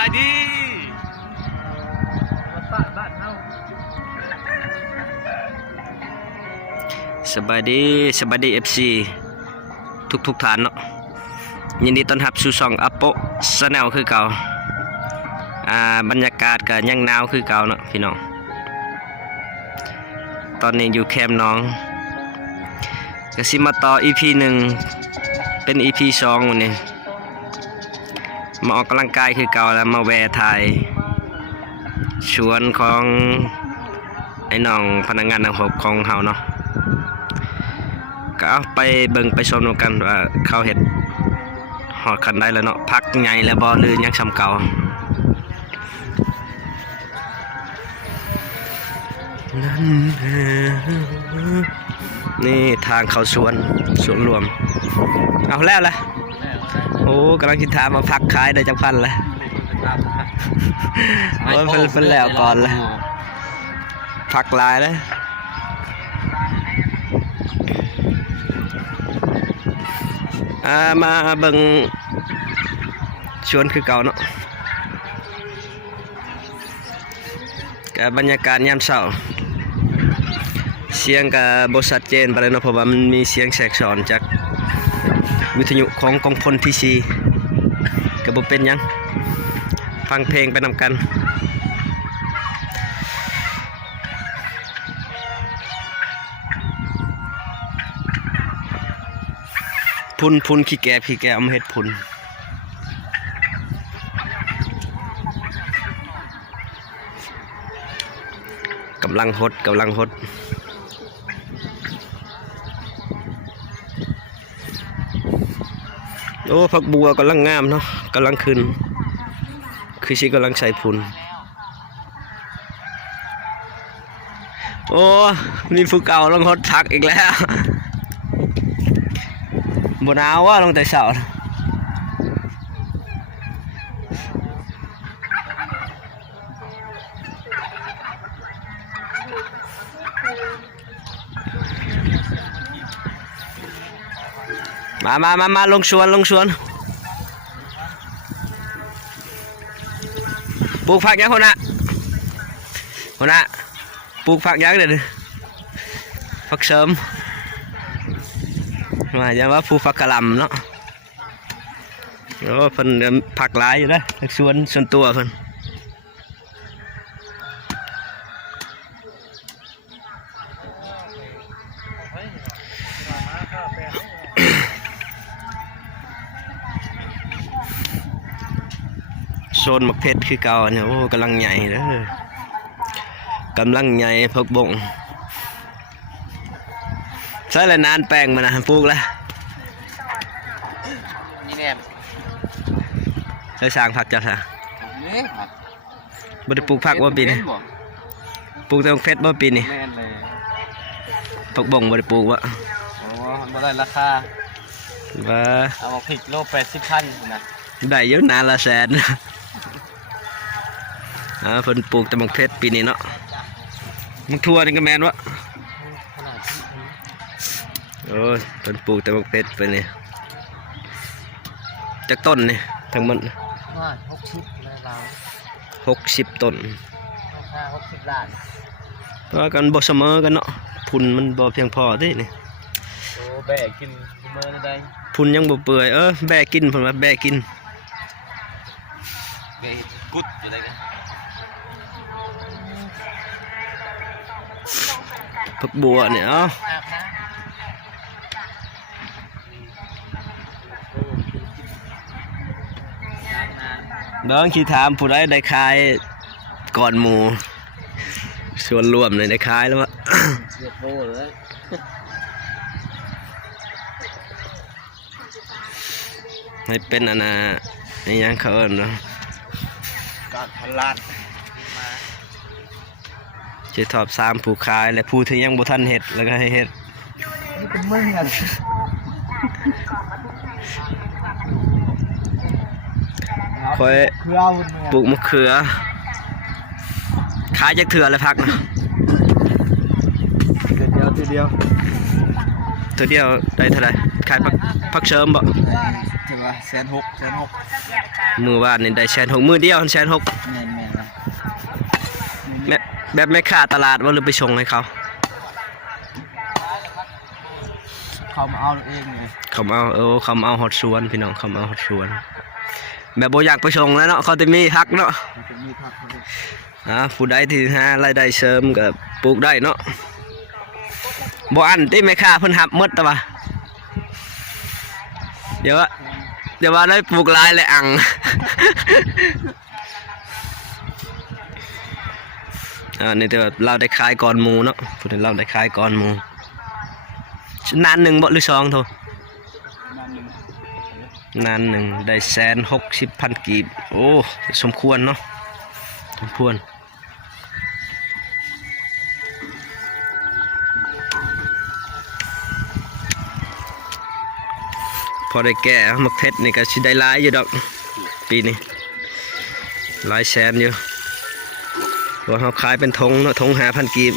ายดีสบายดีFC ทุกฐานเนาะยินดีต้อนรับสู่ช่องอัปโปชาแนลคือเก่าบรรยากาศก็ยังหนาวคือเก่าเนาะพี่น้องตอนนี้อยู่แคมป์น้องก็สิมาต่อ EP 1เป็น EP 2วันนี้มาออกกำลังกายคือเก่าแล้วมาแวะถ่ายสวนของไอ้น้องพนักงานนางหกของเฮาเนาะก็เอาไปเบิ่งไปชมกันว่าเขาเฮ็ดหอดคันได้แล้วเนาะพักใหญ่แล้วบ่หรือยังซ้ำเก่านี่ทางเขาสวนรวมเอาแล้วล่ะโอ้กำลังคิดถามมาพักขายได้จักพันแล้วโอ้เพิ่นแล้วก่อนละพักลายแล้วมาเบิ่งชวนคือเก่าเนาะกับบรรยากาศยามเช้าเสียงกับบชัดเจนไปเลยเนาะเพราะว่ามันมีเสียงแทรกซ้อนจากวิทยุของกองพลที่4ก็บ่เป็นหยังฟังเพลงไปนำกันพุนขี้แกเอามาเฮ็ดพุนกำลังฮดโอ้ผักบัวกำลังงามเนาะกำลังขึ้นคือสิกำลังใส่พุนโอ้มีผู้เก่าลงฮดผักอีกแล้วบนเอาว่าลงแต่เสามาลงชวนปลูกผักยังคนน่ะปลูกผักยังเดี๋ยวผักเสริมมาอย่าว่าผู้ฟักกะลำเนาะโอ้เพิ่นผักหลายอยู่นะส่วนตัวเพิ่นโซนมักเพชรคือเก่าเนี่ยโอ้กำลังใหญ่เด้อกำลังใหญ่พักบงใช่เลยนานแป้งมานะปลูกแล้วนี่แน่ใช้สร้างผักจัดฮะบ่ได้ปลูกผักว่าปีนี้ปลูกแต่เพชรว่าปีนี้ผักบ่งบ่ได้ปลูกวะโอ้บ่ได้ราคาว่าเอามาพริกโล80,000นะได้เยอะนานละแสนเพิ่นปลูกแต่เพชรปีนี้เนาะมักทั่วนี่ก็แม่นวะโอ้ต้นปลูกแต่มะเพชรไปเนี่ยจากต้นนี่ทั้งหมด60ต้น60 ล้านเพราะกันบ่เสมอกันเนาะพุนมันบ่เพียงพอเด้นี่โอ้แบกกินเสมอได้พุนยังบ่เปื่อยแบกกินเพิ่นว่าแบกกินแบกกุดอยู่ได้กันผักบัวเนี่ยน้องคิดถามผู้ใดได้ขายก่อนหมู่ส่วนรวมเลยได้ขายแล้ววะเรียบโบ้เลยไม่เป็นอันน่ะนี่ยังเขาเอิ้นเนาะการพันล้านจะทอบ3ผู้ขายและผู้ที่ยังบ่ทันเฮ็ดแล้วก็ให้เฮ็ดนี่เป็นมึงอ่ะคอยปลูกมะเขือขายจากเถื่อเลยพักนะตัวเดียวได้เท่าไรขายผักเสริมบ่ถึง ละ160,000 มือวาดนี่ได้160,000มือเดียว160,000 แม่นละ แบบไม่ค่าตลาดว่าหรือไปชงให้เขา เขามาเอาเองไง เขามาเอาเขามาเอาฮอดสวนพี่น้องเขามาเอาฮอดสวนแบบบ่อยากไปชงแล้วเนาะเขาจะมีฮักเนาะ มันจะมีผักเลย ผู้ใดที่หารายได้เสริมก็ปลูกได้เนาะบ่อันที่ไม่ค่าเพิ่นหับหมดแต่ว่าเดี๋ยวว่าได้ปลูกหลายเลยอัง นี่แต่ว่าเราได้ขายก่อนหมูเนาะพูดถึงเราได้ขายก่อนหมูนานหนึ่งบ่หรือสองโทนานหนึ่งได้160,000 กีบโอ้สมควรเนาะสมควรพอได้แก่มักเพชรนี่ก็สิได้หลายอยู่ดอกปีนี้หลายแสนอยู่ว่าเขาขายเป็นทงเนาะทง5,000 กีบ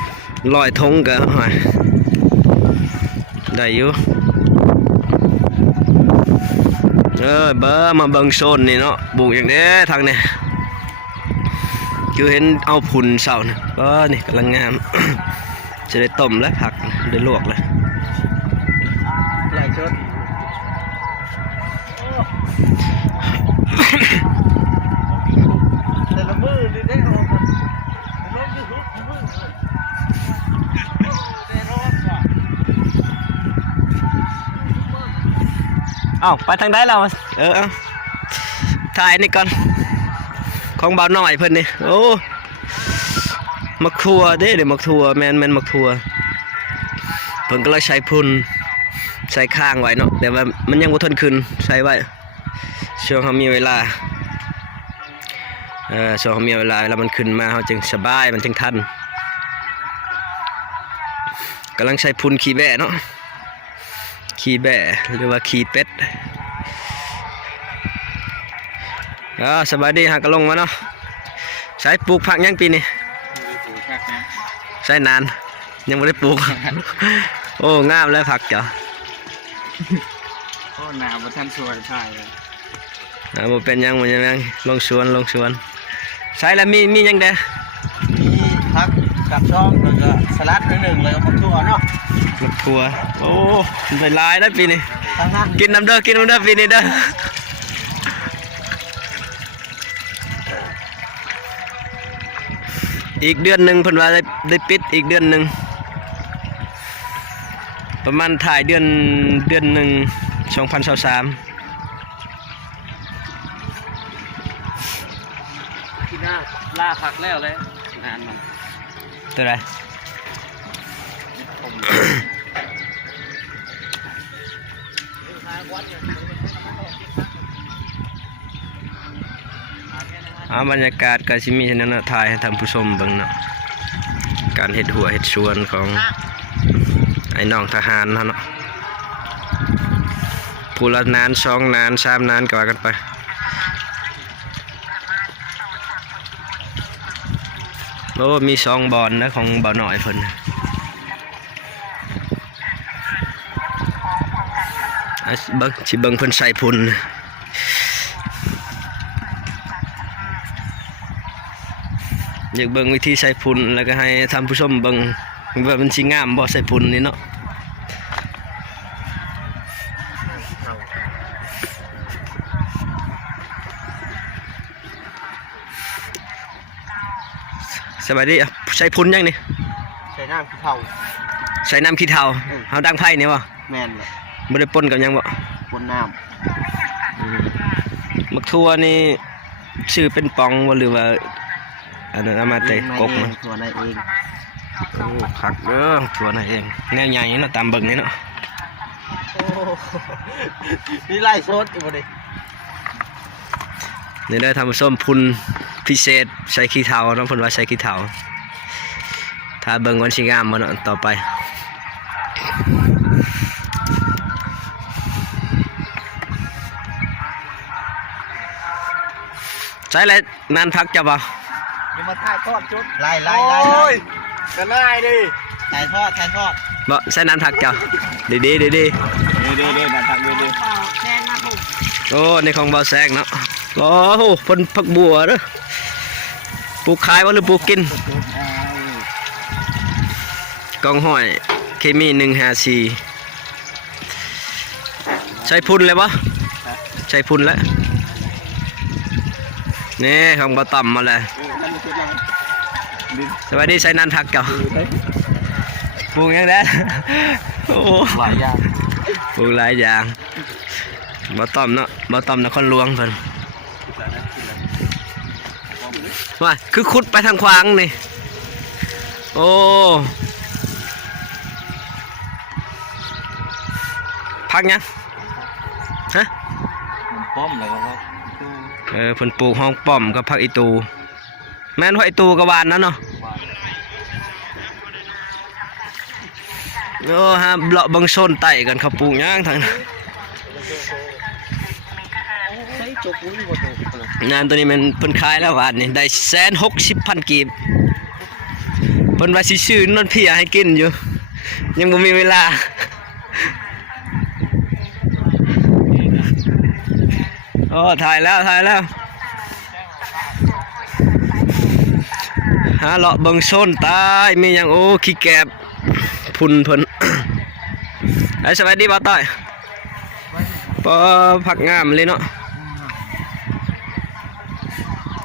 100 ทงก็ได้อยู่เบอร์มาเบิ่งโซนนี่เนาะปลูกอย่างนี้ทางนี้คือเห็นเอาผุนเสาเนี่ยนี่กำลังงาม จะได้ต้มแล้วผักได้ลวกเลย หลายชุดแต่ละมือนี่ได้ออกรถอยู่ทุกมือได้รถว่ะ เอาไปทางใดเราเอาถ่ายนี่ก่อนของเบาหน่อยเพิ่นนี่โอ้มักทัวเดี๋ยวมักทัวแมนมักทัวเพิ่นก็เลยใช้พุ่นใส่ข้างไว้เนาะแต่ว่ามันยังบ่ทนขึ้นใส่ไว้ช่วงเขามีเวลาช่วงเขามีเวลาแล้วมันขึ้นมาเขาจึงสบายมันจึงทันกำลังใช้พุ่นขี้แบะเนาะขี้แบะหรือว่าขี้เป็ดสบายดีฮะก็ลงมาเนาะใช้ปลูกผักยังปีนี้ใช้นานยังไม่ได้ปลูก โอ้งามเลยผักจ้ะ โอ้หนาวมาท่านชวนใช่เลย มันเป็นยังมันยังลงสวนใช้แล้วมียังเด้ มีพักกับช่องแล้วก็สลัดนิดหนึ่งเลยกับถั่วเนาะ มักทัวโอ้มันเป็นลายได้ปีนี้ ทั้งนั้น กินน้ำเด้อปีนี้เด้ออีกเดือนหนึ่งเพิ่นว่าได้ปิดอีกเดือนหนึ่งประมาณถ่ายเดือนหนึ่ง2023ที่หน้าล่าพักแล้วเลยนานมัน ตัวไรบรรยากาศก็สิมีเช่นนั้นนะถ่ายให้ท่านผู้ชมเบิ่งเนาะการเฮ็ดหัวเฮ็ดสวนของไอ้น้องทหารเนาะผู้ละนาน2 นาน3 นานก็ว่ากันไปโอ้มี2 บอนนะของบ่าวหน่อยเพิ่นเบิ่งเพิ่นใส่พุ่นอยากเบิ่งวิธีใส่พุ่นแล้วก็ให้ท่านผู้ชมเบิ่งว่ามันสิงามบ่ใส่พุ่นนี่เนาะสบายดีใส่พุ่นยังนี่ ใส่น้ำขี้เถ้า ใส่น้ำขี้เถ้าเฮาดังไผ่นี่บ่ แม่นเลย บ่ได้ปนกับหยังบ่ บนน้ มักทั่วนี่ชื่อเป็นปองบ่หรือว่าอันนั้นเอามา ำ เตะกกมา ถั่วในเอง โอ้คักเด้อทั่วนั่นเองแนวใหญ่เนาะตามเบิ่งนี่เนาะ โอ้นี่ไล่โซดอยู่บ่ดิ นี่ได้ทำส้มพุ่นพิเศษใส่ขี้เถ้าเนาะเพิ่นว่าใส่ขี้เถ้าถ้าเบิ่งวันสิงามบ่เนาะต่อไปใช่แล้วนานพักจะบ่ อย่ามาถ่ายทอดจุดไล่ก็ไล่ดิถ่ายทอด บ่ใช่นานพักจะดี เด้อๆนะทักเด้อ แซงมาถูก โอ้ในของเบาแซงเนาะโอ้โหเพิ่นผักบัวเด้อปลูกขายบ่หรือปลูกกินกองห้อยเคมี154ใช้พุ่นเลยปะใช้พุ่นแล้วนี่ของบ่ต่ำมาเลยสวัสดีใส่นันทักเก่าปลูกยังไงโอ้ หลายอย่าง ปลูกหลายอย่างบ่ต่ำเนาะบ่ต่ำนครหลวงเพิ่นว่าคือขุดไปทางขวางนี่โอ้พักยังฮะ ป้อมแล้วก็ครับ เพิ่นปลูกห้องป้อมกับผักอีตูแม่นว่าอีตูกับหวานนั่นเนาะโอ้ฮะเลาะเบังโซนไต่กันเขาปลูกย่างทางนั้น ใช้จกอุ้ยบ่ตัว งานตัวนี้มันเพิ่นขายแล้วหวานนี่ได้160,000 กีบเพิ่นว่าสิซื้อนนเพียให้กินอยู่ยังบ่มีเวลาโอ้ถ่ายแล้วหาเลาะเบิ่งโซนใต้มีหยังโอ้ขี้แกบพุ่นเพิ่น ไอ้สวัสดีบ่าวต้อยปอผักงามเลยเนาะ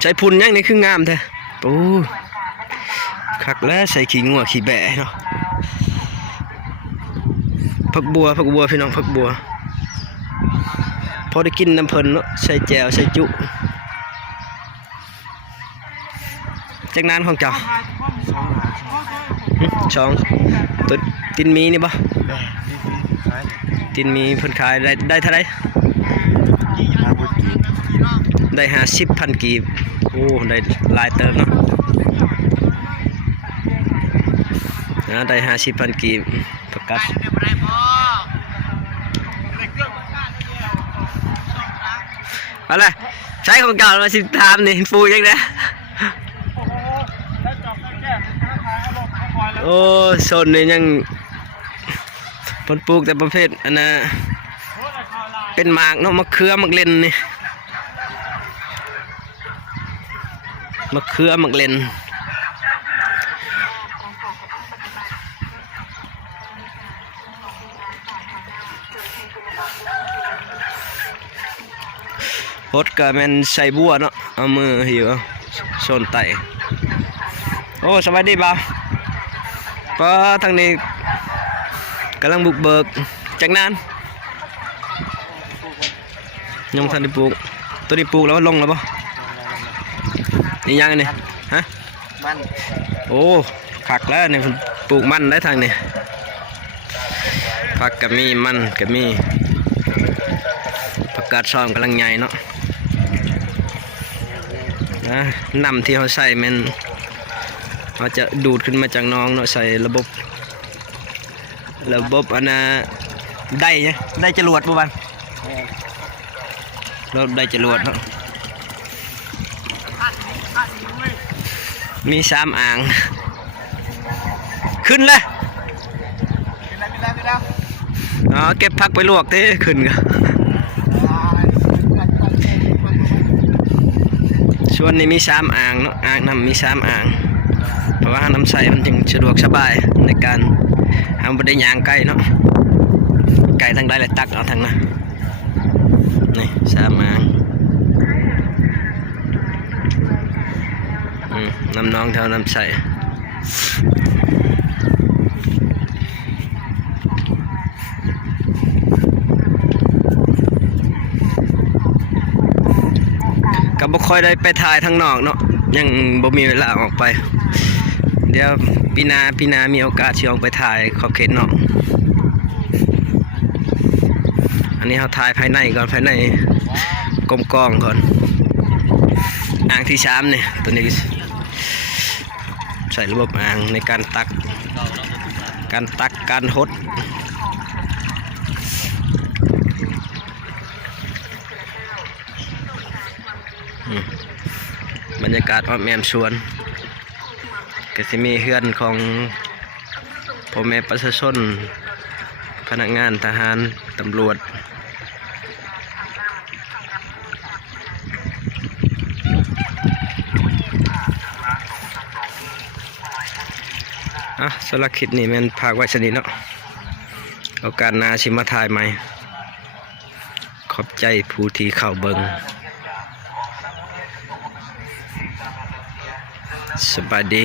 ใช้พุ่นยังนี่คืองามแท้โอ้คักแล้วใส่ขี้งัวขี้แบะเนาะผักบัวพี่น้องผักบัวพอได้กินน้ำเพิ่นเนาะใส่แจ่วใส่จุจากนั้นของเจ้าช่องตัวตินมีนี่บ่ตินมีเพิ่นขายได้เท่าไหร่ได้50,000 กีบโอ้ได้หลายเติมเนาะได้50,000 กีบประกาศอะไรใช้ของเก่ามาสิถามนี่ปูยังไงโอ้โซนนี่ยังเพิ่นปลูกแต่ประเภทอันน่ะเป็นหมากเนาะมะเขือมักเล่นนี่มะเขือมักเล่นพดก็แม่นใส่บัวเนาะเอามือหิวโซนไตโอ้สวัสดีบ่าวป้าทางนี้กำลังบุกเบิกจากนั้นยังทันได้ปลูกตัวนี้ปลูกแล้วลงแล้วป่ะนี่ยังนี่ฮะ มัน โอ้ผักแล้วนี่ปลูกมันได้ทางนี้ผักก็มีมันก็มีผักกาดซ้อมกำลังใหญ่เนาะน้ำที่เขาใส่มันเขาจะดูดขึ้นมาจากน้องเนาะใส่ระบบอันน่ะได้เนี่ยได้จรวดปุ๊บันรถได้จรวดเนาะมี3 อ่างขึ้นเลยอ๋อเก็บผักไปลวกเต้ขึ้นกันส่วนนี้มี3 อ่างเนาะอ่างน้ำมี3 อ่างเพราะว่าน้ำใสมันจึงสะดวกสบายในการทำบริยางไก่เนาะไก่ทางใดเลยตักเอาทางนั้นนี่3 อ่างน้ำน้องเท่าน้ำใสก็บ่ค่อยได้ไปถ่ายทางนอกเนาะยังบ่มีเวลาออกไปเดี๋ยวปีหน้ามีโอกาสสิออกไปถ่ายขอบเขตนอกอันนี้เราถ่ายภายในก่อนภายในกลมกล้องก่อนอ่างที่3เนี่ยตัวนี้ใส่ระบบอ่างในการตักการหดบรรยากาศอ้อมแอมสวนก็จะมีเฮือนของพ่อแม่ประชาชนพนักงานทหาร ตำรวจสำหรับคลิปนี้แม่นพากไว้สนิทเนาะโอกาสหน้าชิมาถ่ายใหม่ขอบใจผู้ที่เข้าเบิงสบายดี